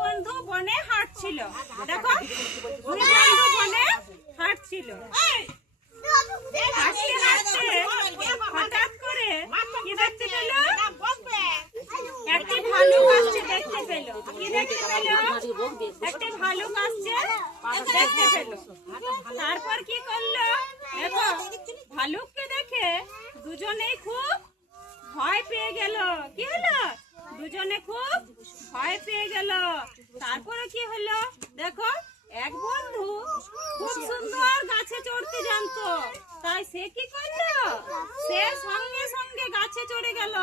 বন্ধু বনে হাঁটছিল। দেখো, দুই বন্ধু বনে হাঁটছিল। হাঁটতে হাঁটতে হঠাৎ করে কি দেখতে পেল? একটি ভালুক আসছে দেখতে পেল। কি দেখতে পেল? একটি ভালুক আসছে দেখতে পেল। তারপর কি করলো? দেখো, ভালুককে দেখে দুজনেই খুব ভয় পেয়ে গেল। কি হলো? দুজনে খুব ভয় পেয়ে গেল। তারপরে কি হলো? দেখো, এক বন্ধু খুব সুন্দর গাছে চড়তে জানতো, তাই সে কি করলো? সে সঙ্গে সঙ্গে গাছে চড়ে গেল।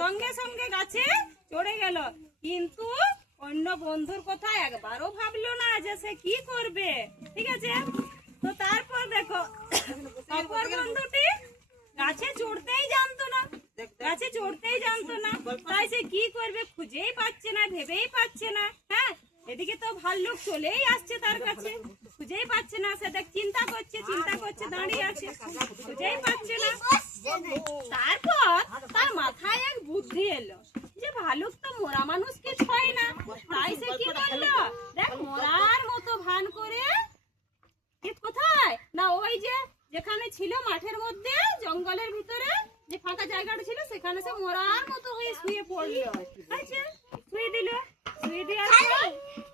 সঙ্গে সঙ্গে গাছে চড়ে গেল, কিন্তু অন্য বন্ধুর কথা একবারও ভাবলো না যে সে কি করবে। ঠিক আছে, তো তারপর দেখো, অপর বন্ধুটি গাছে চড়তেই জানতো না, গাছে চড়তেই জানতো না, তাই সে কি করবে খুঁজেই পাচ্ছে না, ভেবেই পাচ্ছে না। হ্যাঁ, এদিকে তো ভাল্লুক চলেই আসছে তার কাছে, খুঁজেই পাচ্ছে না। সে দেখ চিন্তা করছে, দাঁড়িয়ে আছে, খুঁজেই পাচ্ছে না। তারপর তার মাথায় এক বুদ্ধি এলো যে ভালুক তো মরা মানুষকে ছয় না, তাই সে কি করলো? দেখ, মরার মতো ভান করে কোথায় না, ওই যে যেখানে ছিল মাঠের মধ্যে জঙ্গলের ভিতরে যে ফাঁকা জায়গাটা ছিল, সেখানে সে মরার মতো হয়ে শুয়ে পড়লো। আচ্ছা, শুয়ে দিল। শুয়ে দেওয়ার পর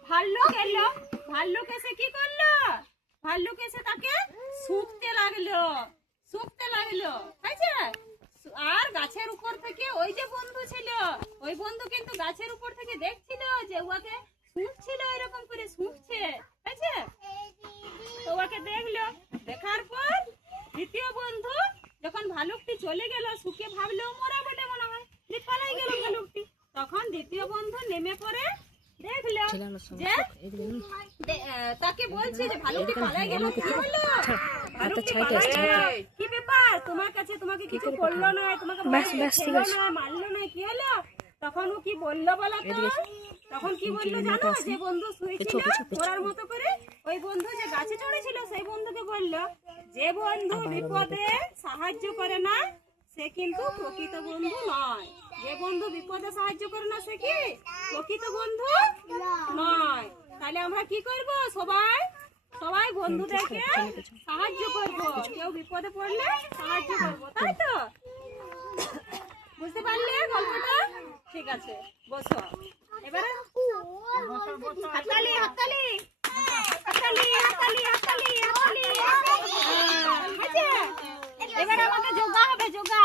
ভাল্লুক এলো। ভাল্লুক এসে কি করলো? ভাল্লুক এসে তাকে শুঁকতে লাগলো। আচ্ছা, আর গাছের উপর থেকে ওই যে বন্ধু ছিল, ওই বন্ধু কিন্তু গাছের উপর থেকে দেখছিল যে ওকে শুঁকছিল, এরকম করে শুঁকছে। আচ্ছা, তো ওকে দেখলো। দেখার পর দ্বিতীয় বন্ধু যখন ভালুকটি চলে গেল, শুকে ভাবলো মরা বটে মনে হয়, পালাই গেল ভালুকটি। তখন দ্বিতীয় বন্ধু নেমে পড়ে দেখলো যে তাকে বলছে যে ভালুকটি পালাই গেল। কি হলো? ভালুকটি পালাই গেল। কি ব্যাপার? তোমাকে কিছু করলো না, তোমাকে মারলো না, কি হলো? তখন ও কি বললো বলো তো? তখন কি বললো জানো? যে বন্ধু শুয়েছিল মরার মতো করে, ওই বন্ধু যে গাছে চড়েছিল, সেই বন্ধুকে বললো, যে বন্ধু বিপদে সাহায্য করে না সে কিন্তু প্রকৃত বন্ধু নয়। যে বন্ধু বিপদে সাহায্য করে না সে কি প্রকৃত বন্ধু নয়। তাহলে আমরা কি করব? সবাই বন্ধুদেরকে সাহায্য করব, কেউ বিপদে পড়লে সাহায্য করব, তাই তো? বুঝতে পারলে গল্পটা? ঠিক আছে, বসো এবারে। হাততালি হাততালি হাততালি হাততালি হাততালি হাততালি। এবারে আমাকে যোগা হবে, যোগা।